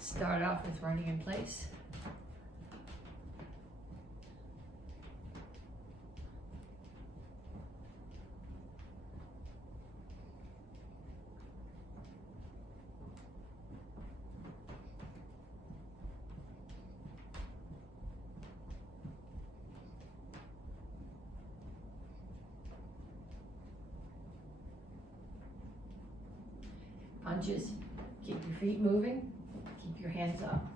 Start off with running in place. Punches, keep your feet moving, keep your hands up.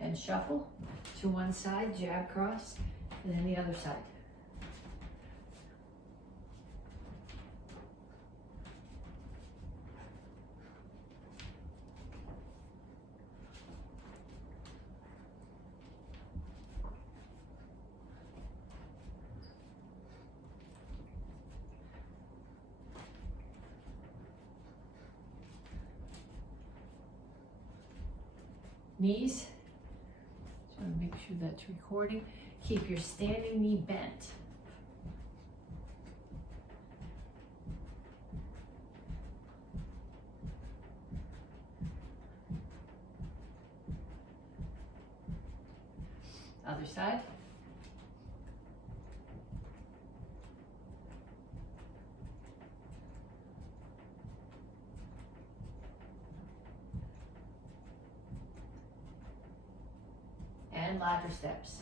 And shuffle to one side, jab cross, and then the other side. Knees. So make sure that's recording. Keep your standing knee bent. Other side. And ladder steps.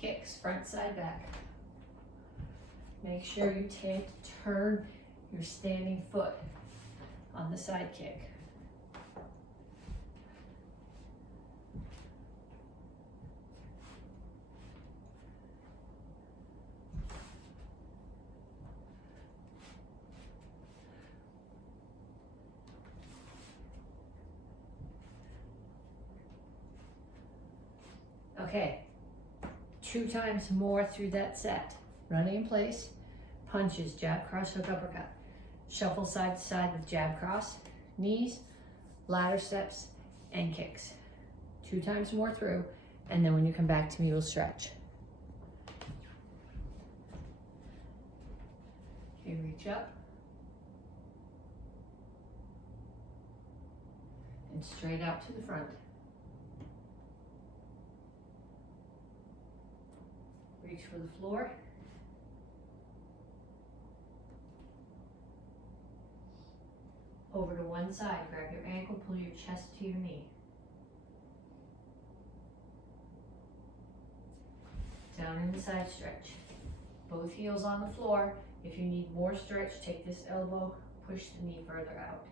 Kicks, front, side, back. Make sure you turn your standing foot on the side kick. Okay. 2 times more through that set. Running in place, punches, jab, cross, hook, uppercut. Shuffle side to side with jab, cross, knees, ladder steps, and kicks. 2 times more through, and then when you come back to me, we'll stretch. Okay, reach up. And straight out to the front. Reach for the floor. Over to one side, grab your ankle, pull your chest to your knee. Down in the side stretch. Both heels on the floor. If you need more stretch, take this elbow, push the knee further out.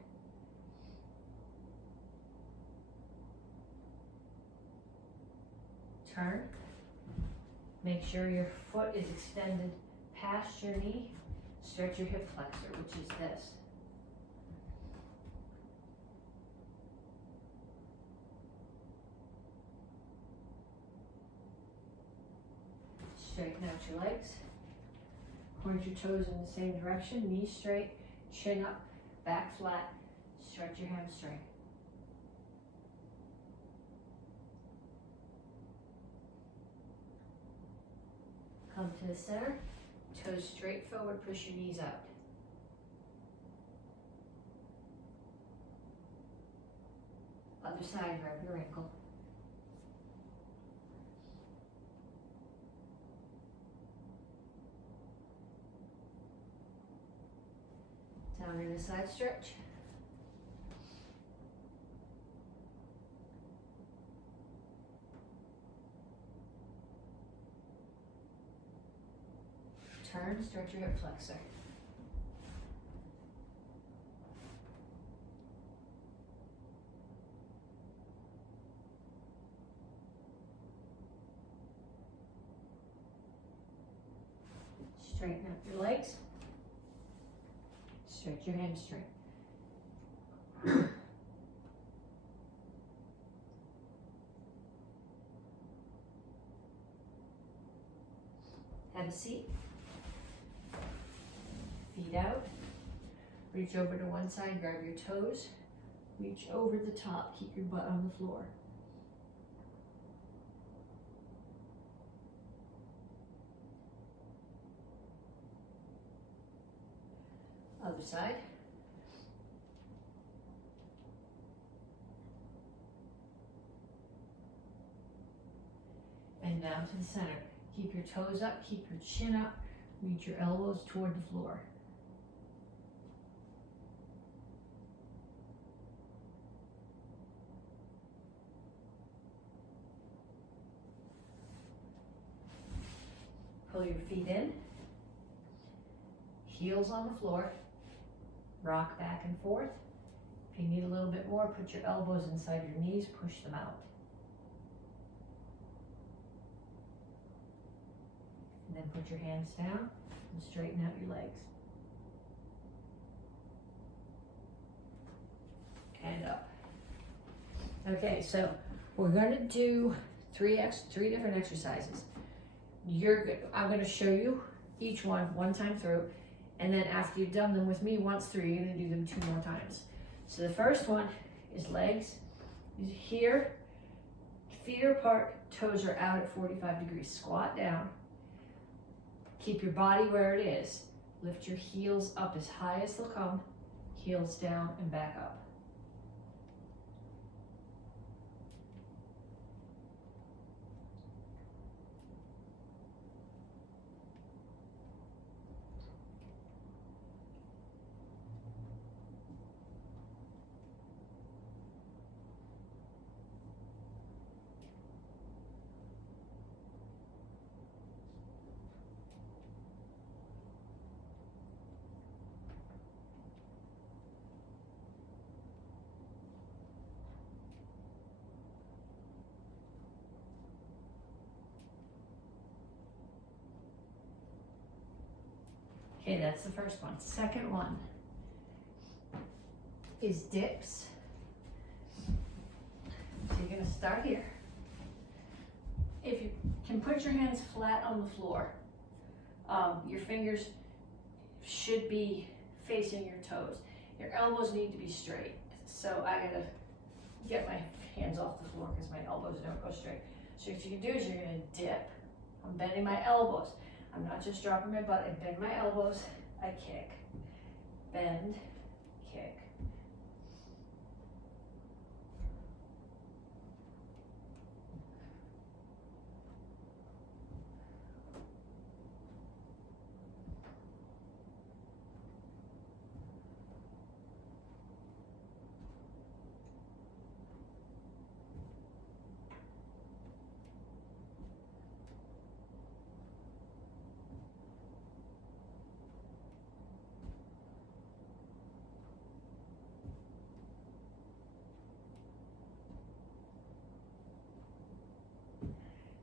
Turn. Make sure your foot is extended past your knee. Stretch your hip flexor, which is this. Straighten out your legs. Point your toes in the same direction. Knees straight, chin up, back flat. Stretch your hamstring. Come to the center, toes straight forward, push your knees out. Other side, grab your ankle. Down in a side stretch. turn, stretch your hip flexor. Straighten up your legs. Stretch your hamstring. Have a seat. Feet out. Reach over to one side, grab your toes. Reach over the top, keep your butt on the floor. Other side. And down to the center. Keep your toes up, keep your chin up, reach your elbows toward the floor. Pull your feet in, heels on the floor, rock back and forth. If you need a little bit more, put your elbows inside your knees, push them out. And then put your hands down and straighten out your legs. And up. Okay, so we're gonna do three different exercises. I'm gonna show you each one time through, and then after you've done them with me once through, you're gonna do them 2 more times. So the first one is legs. Here, feet are apart, toes are out at 45 degrees. Squat down. Keep your body where it is. Lift your heels up as high as they'll come, heels down and back up. Okay, that's the first one. Second one is dips. So you're gonna start here. If you can put your hands flat on the floor, your fingers should be facing your toes. Your elbows need to be straight. So I gotta get my hands off the floor because my elbows don't go straight. So what you can do is you're gonna dip. I'm bending my elbows. I'm not just dropping my butt, I bend my elbows, I kick. Bend, kick.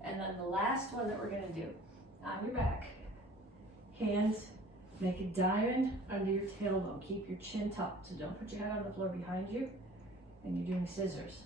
And then the last one that we're gonna do, on your back, hands, make a diamond under your tailbone. Keep your chin tucked, so don't put your head on the floor behind you, and you're doing scissors.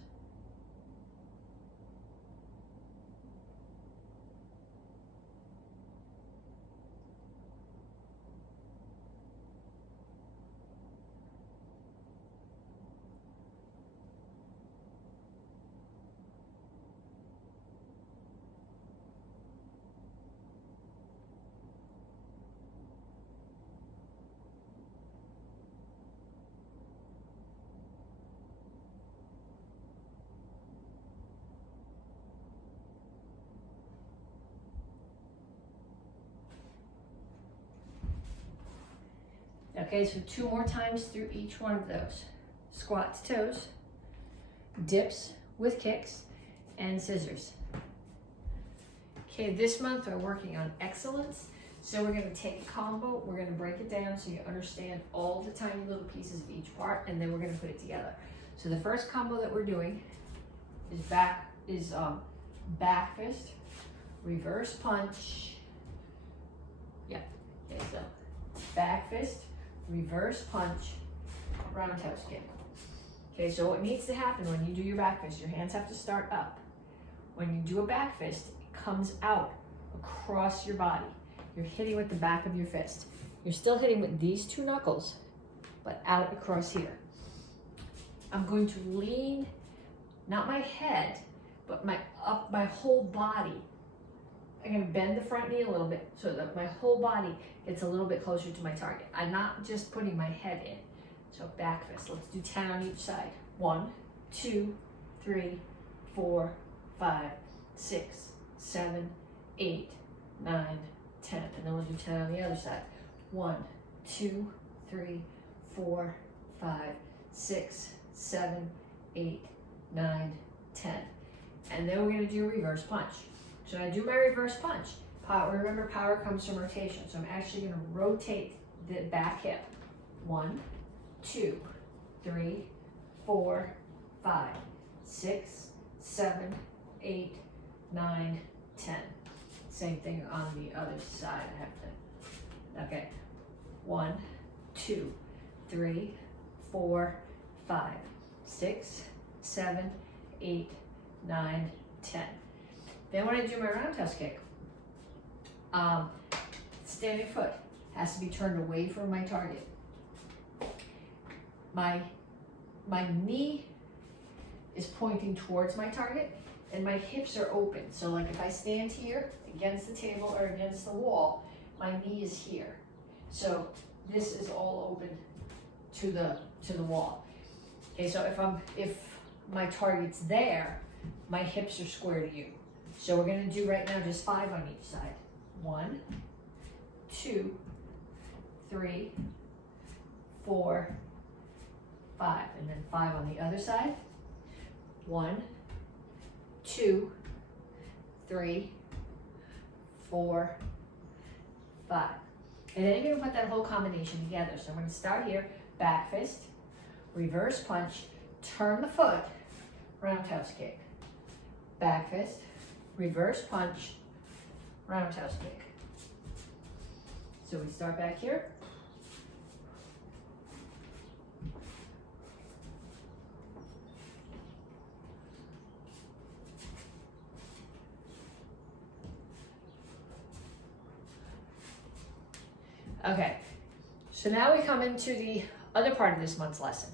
Okay, so 2 more times through each one of those. Squat to toes, dips with kicks, and scissors. Okay, this month we're working on excellence. So we're gonna take a combo, we're gonna break it down so you understand all the tiny little pieces of each part, and then we're gonna put it together. So the first combo that we're doing is back fist, reverse punch. Yeah, okay, so back fist, reverse punch, roundhouse kick. Okay, so what needs to happen when you do your back fist, your hands have to start up. When you do a back fist, it comes out across your body. You're hitting with the back of your fist. You're still hitting with these two knuckles, but out across here. I'm going to lean, not my head, but my whole body. I'm gonna bend the front knee a little bit so that my whole body gets a little bit closer to my target. I'm not just putting my head in. So back fist, let's do 10 on each side. 1, 2, 3, 4, 5, 6, 7, 8, 9, 10. And then we'll do 10 on the other side. 1, 2, 3, 4, 5, 6, 7, 8, 9, 10. And then we're gonna do a reverse punch. So when I do my reverse punch, remember power comes from rotation. So I'm actually gonna rotate the back hip. 1, 2, 3, 4, 5, 6, 7, 8, 9, 10. Same thing on the other side. I have to, okay. 1, 2, 3, 4, 5, 6, 7, 8, 9, 10. Then when I do my roundhouse kick, standing foot has to be turned away from my target. My knee is pointing towards my target and my hips are open. So like if I stand here against the table or against the wall, my knee is here. So this is all open to the wall. Okay, so if my target's there, my hips are square to you. So we're gonna do right now just 5 on each side. 1, 2, 3, 4, 5, and then 5 on the other side. 1, 2, 3, 4, 5. And then you're gonna put that whole combination together. So I'm gonna start here, back fist, reverse punch, turn the foot, roundhouse kick. Back fist, reverse punch, roundhouse kick. So we start back here. Okay, so now we come into the other part of this month's lesson.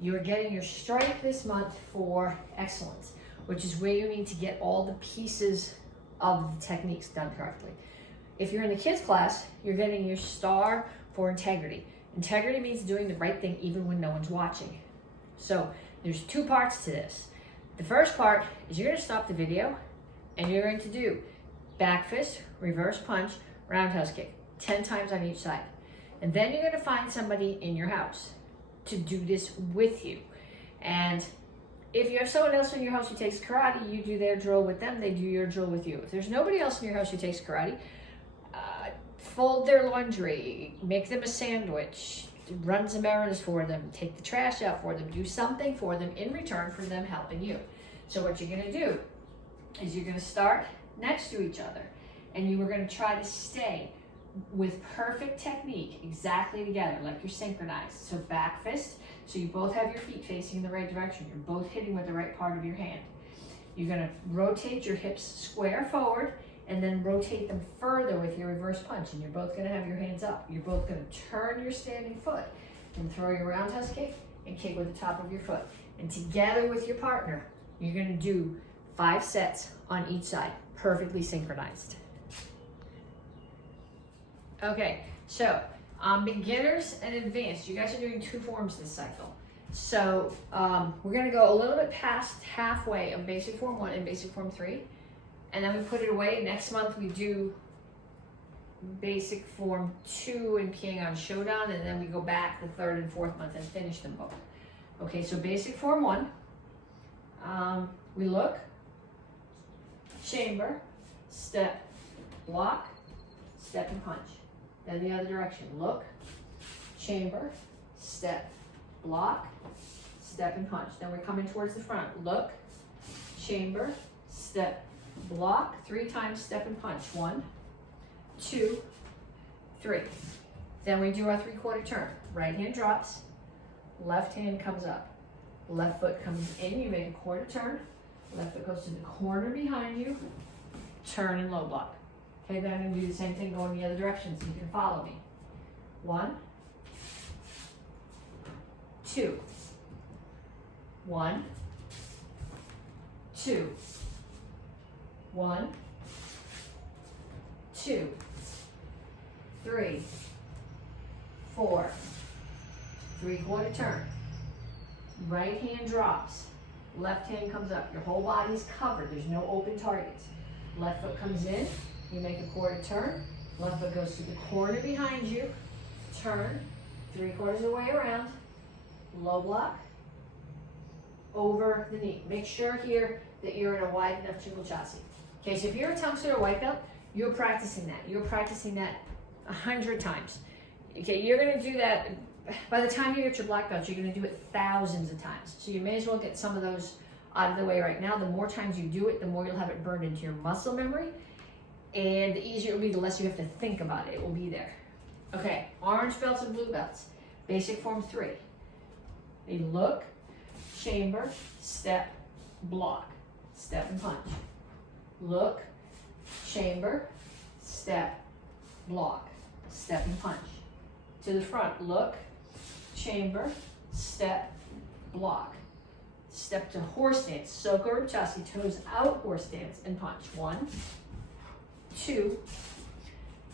You are getting your stripe this month for excellence, which is where you need to get all the pieces of the techniques done correctly. If you're in the kids class, you're getting your star for integrity. Integrity means doing the right thing even when no one's watching. So there's 2 parts to this. The first part is you're gonna stop the video and you're going to do back fist, reverse punch, roundhouse kick, 10 times on each side. And then you're gonna find somebody in your house to do this with you. And if you have someone else in your house who takes karate, you do their drill with them, they do your drill with you. If there's nobody else in your house who takes karate, fold their laundry, make them a sandwich, run some errands for them, take the trash out for them, do something for them in return for them helping you. So what you're gonna do is you're gonna start next to each other and you are gonna try to stay with perfect technique exactly together, like you're synchronized. So back fist, so you both have your feet facing in the right direction. You're both hitting with the right part of your hand. You're gonna rotate your hips square forward and then rotate them further with your reverse punch. And you're both gonna have your hands up. You're both gonna turn your standing foot and throw your roundhouse kick and kick with the top of your foot. And together with your partner, you're gonna do 5 sets on each side, perfectly synchronized. Okay, so beginners and advanced, you guys are doing 2 forms this cycle. So we're gonna go a little bit past halfway of basic form 1 and basic form 3. And then we put it away. Next month we do basic form 2 and Pyongyang Showdown, and then we go back the 3rd and 4th month and finish them both. Okay, so basic form 1, we look, chamber, step, block, step and punch. Then the other direction, look, chamber, step, block, step and punch. Then we're coming towards the front, look, chamber, step, block, 3 times step and punch. 1, 2, 3. Then we do our 3/4 turn. Right hand drops, left hand comes up. Left foot comes in, you make a 1/4 turn. Left foot goes to the corner behind you, turn and low block. Okay, then I'm gonna do the same thing going the other direction so you can follow me. 1, 2, 1, 2, 1, 2, 3, 4, 3/4 turn. Right hand drops, left hand comes up. Your whole body's covered, there's no open targets. Left foot comes in, you make a 1/4 turn. Left foot goes to the corner behind you, turn, 3/4 of the way around, low block, over the knee. Make sure here that you're in a wide enough Chingle chassis. Okay, so if you're a Tang Soo or white belt, you're practicing that. You're practicing that 100 times. Okay, you're gonna do that. By the time you get your black belt, you're gonna do it thousands of times. So you may as well get some of those out of the way right now. The more times you do it, the more you'll have it burned into your muscle memory. And the easier it will be, the less you have to think about it. It will be there. Okay, orange belts and blue belts. Basic form 3. They look, chamber, step, block, step and punch. Look, chamber, step, block, step and punch. To the front, look, chamber, step, block. Step to horse stance, soak over chassis, toes out, horse stance, and punch. 1, 2,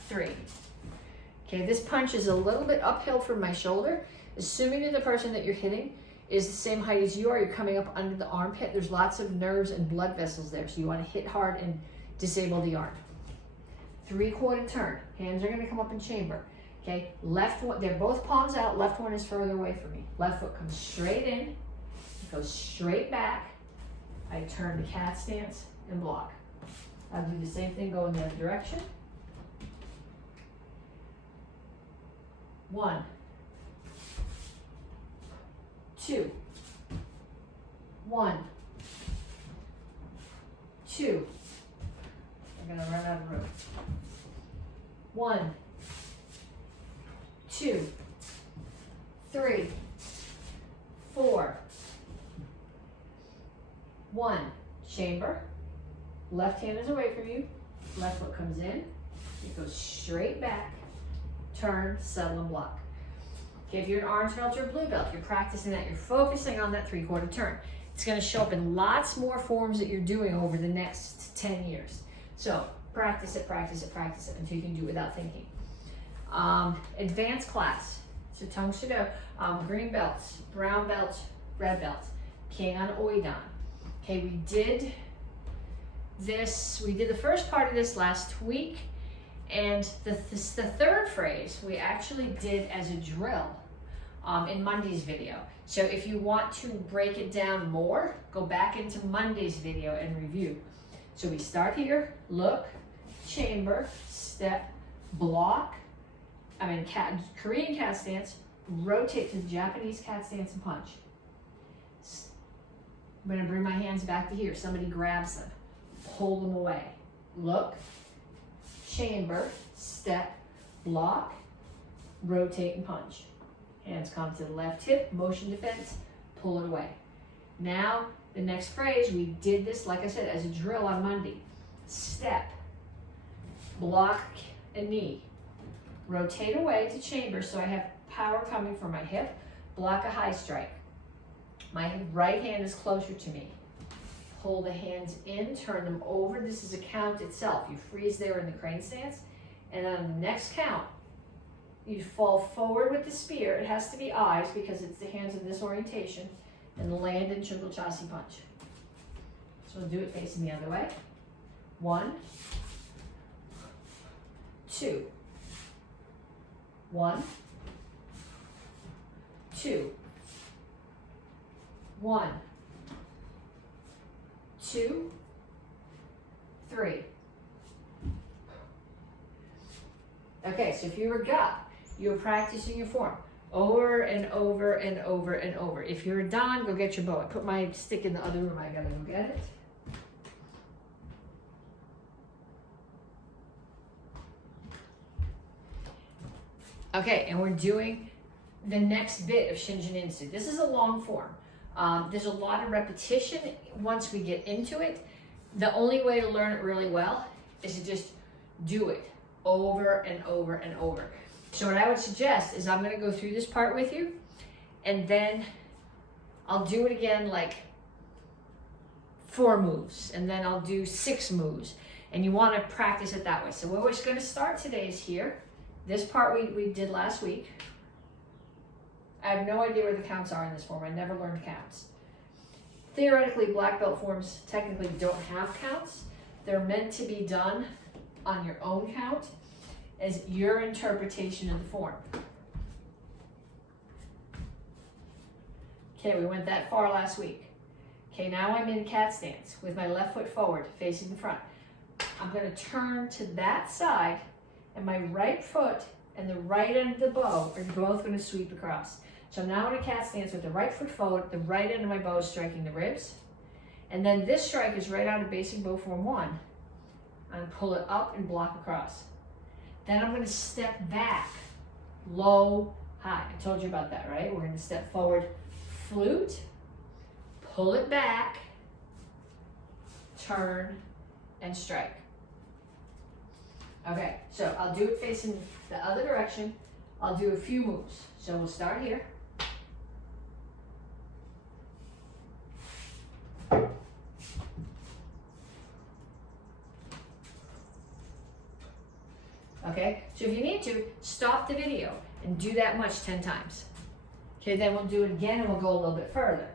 3. Okay, this punch is a little bit uphill from my shoulder. Assuming that the person that you're hitting is the same height as you are, you're coming up under the armpit. There's lots of nerves and blood vessels there, so you want to hit hard and disable the arm. 3/4 turn. Hands are going to come up in chamber. Okay, left one, they're both palms out. Left one is further away from me. Left foot comes straight in, it goes straight back. I turn to cat stance and block. I'll do the same thing, go in the other direction. 1, 2, 1, 2. I'm gonna run out of room. 1, 2, 3, 4. 1, chamber. Left hand is away from you. Left foot comes in. It goes straight back. Turn, settle, and block. Okay, if you're an orange belt or a blue belt, you're practicing that. You're focusing on that 3/4 turn. It's going to show up in lots more forms that you're doing over the next 10 years. So practice it, practice it, practice it until you can do it without thinking. Advanced class. So Tang Soo, green belts, brown belts, red belts. King on Oidan. Okay, we did the first part of this last week. And the third phrase we actually did as a drill in Monday's video. So if you want to break it down more, go back into Monday's video and review. So we start here, look, chamber, step, block, Korean cat stance, rotate to the Japanese cat stance and punch. I'm gonna bring my hands back to here. Somebody grabs them, pull them away. Look, chamber, step, block, rotate and punch. Hands come to the left hip, motion defense, pull it away. Now, the next phrase, we did this, like I said, as a drill on Monday. Step, block a knee, rotate away to chamber so I have power coming from my hip, block a high strike. My right hand is closer to me. Pull the hands in, turn them over. This is a count itself. You freeze there in the crane stance. And on the next count, you fall forward with the spear. It has to be eyes because it's the hands in this orientation. And land in Chingle chassis punch. So we'll do it facing the other way. 1, 2. 1, 2. 1, 2, 3. Okay, so if you were ga, you're practicing your form over and over and over and over. If you're a dan, go get your bow. I put my stick in the other room. I gotta go get it. Okay, and we're doing the next bit of Shinjin Insu. This is a long form. There's a lot of repetition once we get into it. The only way to learn it really well is to just do it over and over and over. So what I would suggest is I'm going to go through this part with you, and then I'll do it again like 4 moves, and then I'll do 6 moves, and you want to practice it that way. So where we're going to start today is here. This part we did last week. I have no idea where the counts are in this form. I never learned counts. Theoretically, black belt forms technically don't have counts. They're meant to be done on your own count as your interpretation of the form. Okay, we went that far last week. Okay, now I'm in cat stance with my left foot forward, facing the front. I'm going to turn to that side, and my right foot and the right end of the bow are both going to sweep across. So now in a cat stance with the right foot forward, the right end of my bow is striking the ribs. And then this strike is right out of basic bow form 1. I'm going to pull it up and block across. Then I'm going to step back, low, high. I told you about that, right? We're going to step forward, flute, pull it back, turn, and strike. Okay, so I'll do it facing the other direction. I'll do a few moves. So we'll start here. Okay, so if you need to, stop the video and do that much 10 times. Okay, then we'll do it again and we'll go a little bit further.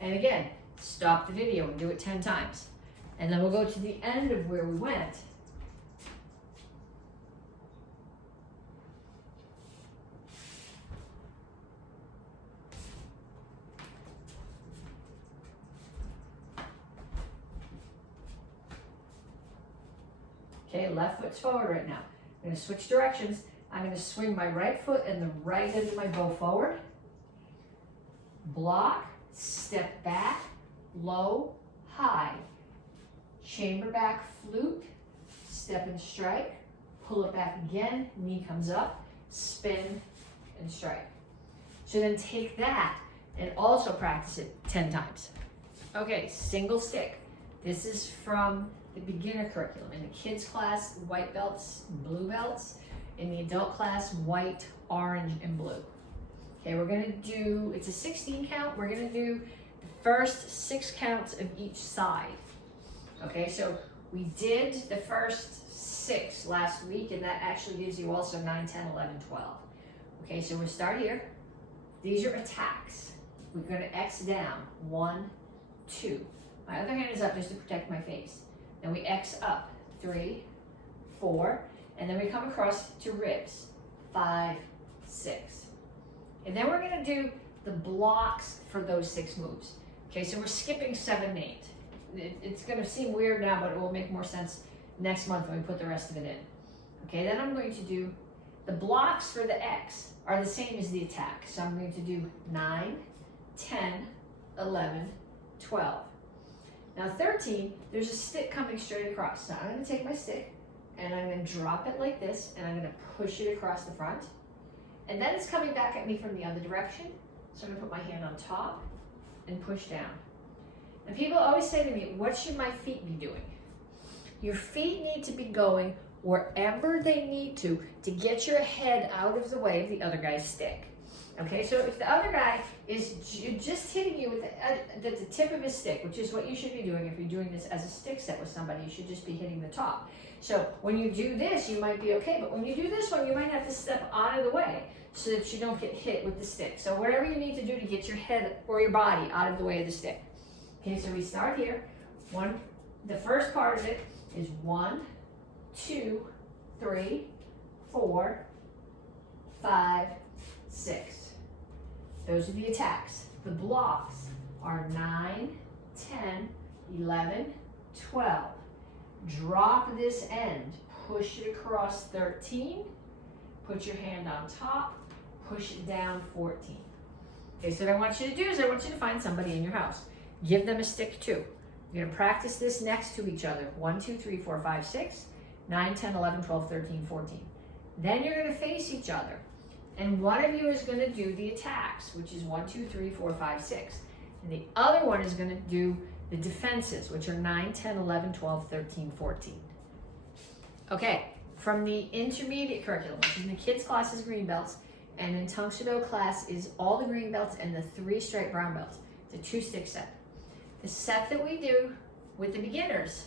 And again, stop the video and do it 10 times. And then we'll go to the end of where we went. Okay, left foot's forward right now. I'm going to switch directions. I'm going to swing my right foot and the right end of my bow forward. Block, step back, low, high. Chamber back, flute, step and strike. Pull it back again, knee comes up, spin and strike. So then take that and also practice it 10 times. Okay, single stick. This is from the beginner curriculum. In the kids class, white belts, blue belts. In the adult class, white, orange, and blue. Okay, we're gonna do, it's a 16 count. We're gonna do the first 6 counts of each side. Okay, so we did the first 6 last week, and that actually gives you also 9, 10, 11, 12. Okay, so we'll start here. These are attacks. We're gonna X down, 1, 2. My other hand is up just to protect my face. Then we X up, 3, 4, and then we come across to ribs, 5, 6. And then we're gonna do the blocks for those 6 moves. Okay, so we're skipping 7 and 8. It's gonna seem weird now, but it will make more sense next month when we put the rest of it in. Okay, then I'm going to do, the blocks for the X are the same as the attack. So I'm going to do 9, 10, 11, 12. Now 13, there's a stick coming straight across. So I'm gonna take my stick and I'm gonna drop it like this and I'm gonna push it across the front. And then it's coming back at me from the other direction. So I'm gonna put my hand on top and push down. And people always say to me, what should my feet be doing? Your feet need to be going wherever they need to get your head out of the way of the other guy's stick. Okay, so if the other guy is just hitting you with the tip of his stick, which is what you should be doing if you're doing this as a stick set with somebody, you should just be hitting the top. So when you do this, you might be okay, but when you do this one, you might have to step out of the way so that you don't get hit with the stick. So whatever you need to do to get your head or your body out of the way of the stick. Okay, so we start here. The first part of it is 1, 2, 3, 4, 5, 6. Those are the attacks. The blocks are 9, 10, 11, 12. Drop this end, push it across 13, put your hand on top, push it down 14. Okay, so what I want you to do is I want you to find somebody in your house. Give them a stick too. You're gonna practice this next to each other. 1, 2, 3, 4, 5, 6, 9, 10, 11, 12, 13, 14. Then you're gonna face each other. And one of you is gonna do the attacks, which is 1, 2, 3, 4, 5, 6. And the other one is gonna do the defenses, which are 9, 10, 11, 12, 13, 14. Okay, from the intermediate curriculum, which is in the kids' class is green belts, and in Tang Soo class is all the green belts and the 3 straight brown belts. It's a 2-stick set. The set that we do with the beginners,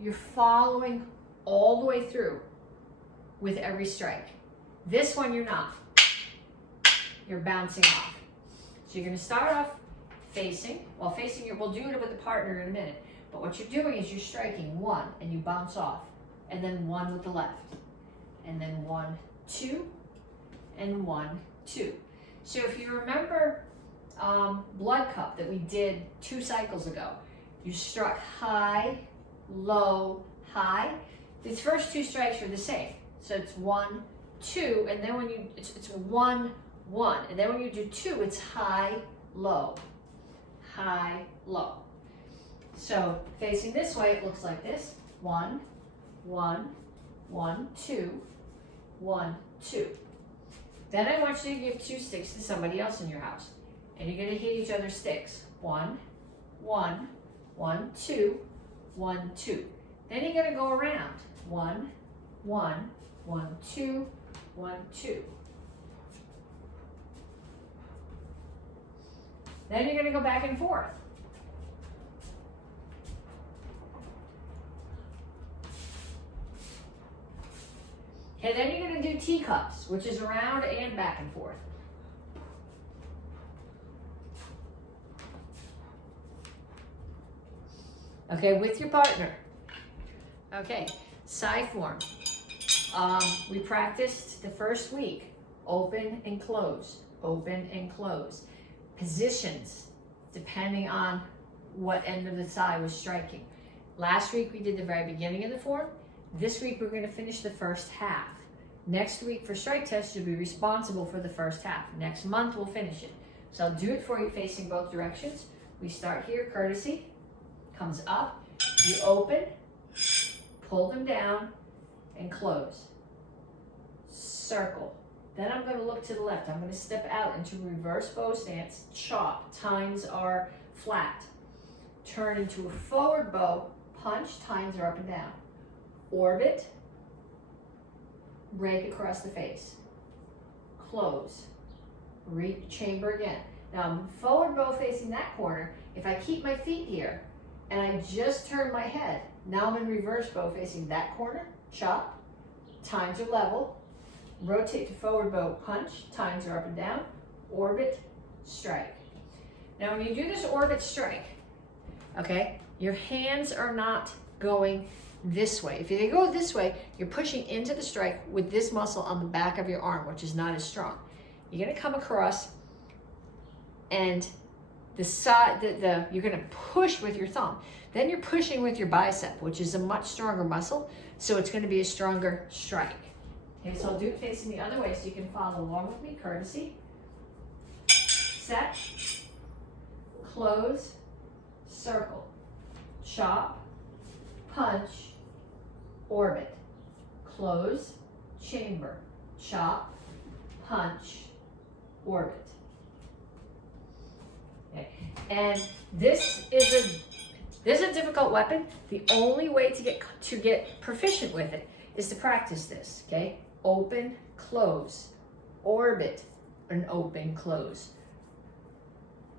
you're following all the way through with every strike. This one you're not. You're bouncing off. So you're gonna start off facing. While facing, we'll do it with a partner in a minute. But what you're doing is you're striking 1 and you bounce off. And then 1 with the left. And then 1, 2, and 1, 2. So if you remember Blood Cup that we did 2 cycles ago, you struck high, low, high. These first 2 strikes are the same. So it's 1, 2, and then when you, it's 1, 1. And then when you do 2, it's high, low, high, low. So facing this way, it looks like this. 1, 1, 1, 2, 1, 2. Then I want you to give 2 sticks to somebody else in your house. And you're gonna hit each other's sticks. 1, 1, 1, 2, 1, 2. Then you're gonna go around. 1, 1, 1, 2, 1, 2. Then you're gonna go back and forth. And then you're gonna do teacups, which is around and back and forth. Okay, with your partner. Okay, side form. We practiced the first week. Open and close, open and close. Positions, depending on what end of the side was striking. Last week we did the very beginning of the form. This week we're going to finish the first half. Next week for strike test, you'll be responsible for the first half. Next month we'll finish it. So I'll do it for you facing both directions. We start here, courtesy, comes up, you open, pull them down, and close. Circle. Then I'm going to look to the left. I'm going to step out into reverse bow stance, chop, tines are flat. Turn into a forward bow, punch, tines are up and down. Orbit, rake across the face. Close, chamber again. Now I'm forward bow facing that corner. If I keep my feet here and I just turn my head, now I'm in reverse bow facing that corner, chop, tines are level, rotate to forward bow, punch, tines are up and down, orbit, strike. Now when you do this orbit strike, okay, your hands are not going this way. If they go this way, you're pushing into the strike with this muscle on the back of your arm, which is not as strong. You're gonna come across and the side, you're gonna push with your thumb. Then you're pushing with your bicep, which is a much stronger muscle, so it's gonna be a stronger strike. Okay, so I'll do it facing the other way so you can follow along with me, courtesy. Set, close, circle, chop, punch, orbit, close, chamber, chop, punch, orbit. Okay. And this is a difficult weapon. The only way to get proficient with it is to practice this, okay? Open, close, orbit, and open, close.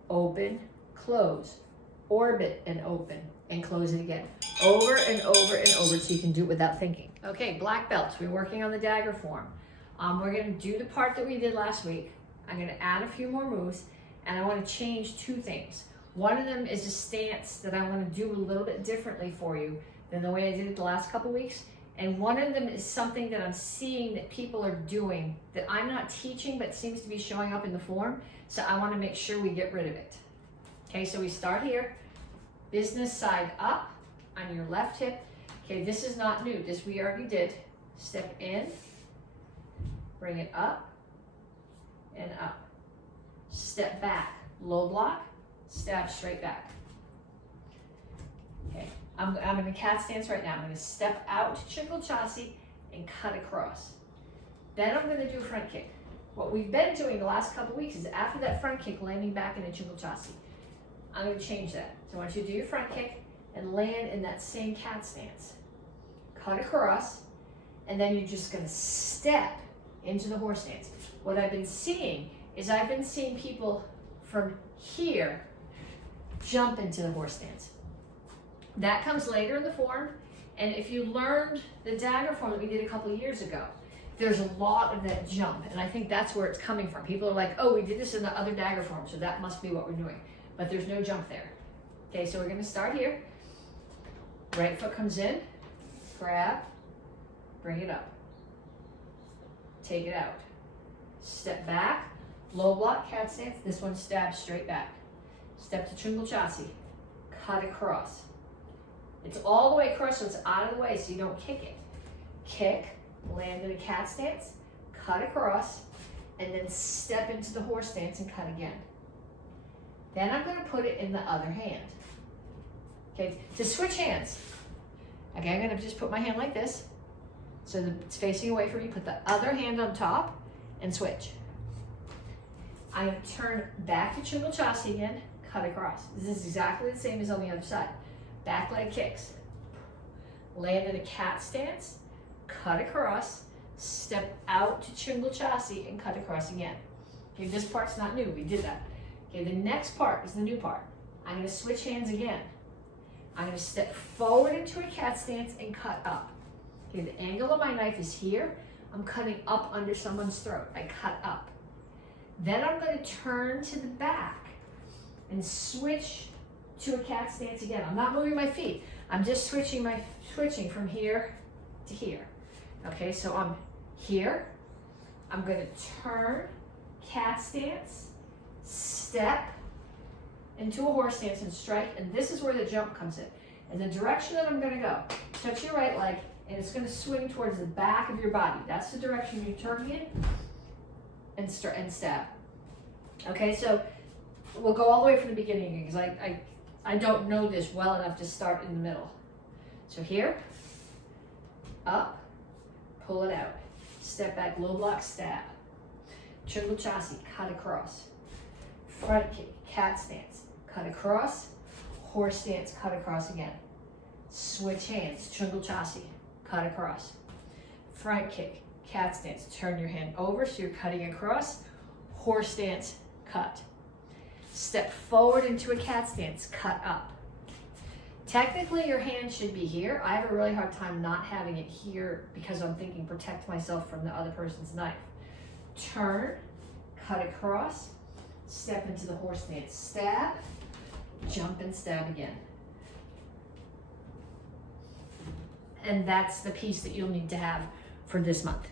Open, close, orbit, and open, and close it again. Over and over and over so you can do it without thinking. Okay, black belts, we're working on the dagger form. We're gonna do the part that we did last week. I'm gonna add a few more moves, and I wanna change 2 things. One of them is a stance that I wanna do a little bit differently for you than the way I did it the last couple weeks. And one of them is something that I'm seeing that people are doing that I'm not teaching, but seems to be showing up in the form. So I want to make sure we get rid of it. Okay, so we start here, business side up on your left hip. Okay, this is not new. This we already did. Step in, bring it up and up. Step back, low block, stab straight back. Okay, I'm in a cat stance right now. I'm going to step out to Chinglechasi and cut across. Then I'm going to do a front kick. What we've been doing the last couple weeks is after that front kick, landing back in a Chinglechasi. I'm going to change that. So I want you to do your front kick and land in that same cat stance. Cut across, and then you're just going to step into the horse stance. What I've been seeing is I've been seeing people from here jump into the horse stance. That comes later in the form, and if you learned the dagger form that we did a couple of years ago, there's a lot of that jump, and I think that's where it's coming from. People are like, oh, we did this in the other dagger form, so that must be what we're doing. But there's no jump there. Okay, so we're gonna start here. Right foot comes in, grab, bring it up. Take it out. Step back, low block, cat stance. This one stabs straight back. Step to Chinglechasi, cut across. It's all the way across, so it's out of the way, so you don't kick it. Kick, land in a cat stance, cut across, and then step into the horse stance and cut again. Then I'm going to put it in the other hand. Okay, to switch hands. Okay, I'm going to just put my hand like this, so that it's facing away from you. Put the other hand on top and switch. I'm going to turn back to Chinglechasi again, cut across. This is exactly the same as on the other side. Back leg kicks. Land in a cat stance, cut across, step out to Chinglechasi and cut across again. Okay, this part's not new, we did that. Okay, the next part is the new part. I'm going to switch hands again. I'm going to step forward into a cat stance and cut up. Okay, the angle of my knife is here. I'm cutting up under someone's throat. I cut up. Then I'm going to turn to the back and switch to a cat stance again. I'm not moving my feet. I'm just switching from here to here. Okay, so I'm here. I'm going to turn, cat stance, step into a horse stance and strike, and this is where the jump comes in. And the direction that I'm going to go, touch your right leg, and it's going to swing towards the back of your body. That's the direction you're turning in, and stab. Okay, so we'll go all the way from the beginning because I don't know this well enough to start in the middle. So here, up, pull it out. Step back, low block, stab. Chinglechasi, cut across. Front kick, cat stance, cut across. Horse stance, cut across again. Switch hands, Chinglechasi, cut across. Front kick, cat stance, turn your hand over so you're cutting across. Horse stance, cut. Step forward into a cat stance, cut up. Technically your hand should be here. I have a really hard time not having it here because I'm thinking protect myself from the other person's knife. Turn, cut across, step into the horse stance, stab, jump and stab again. And that's the piece that you'll need to have for this month.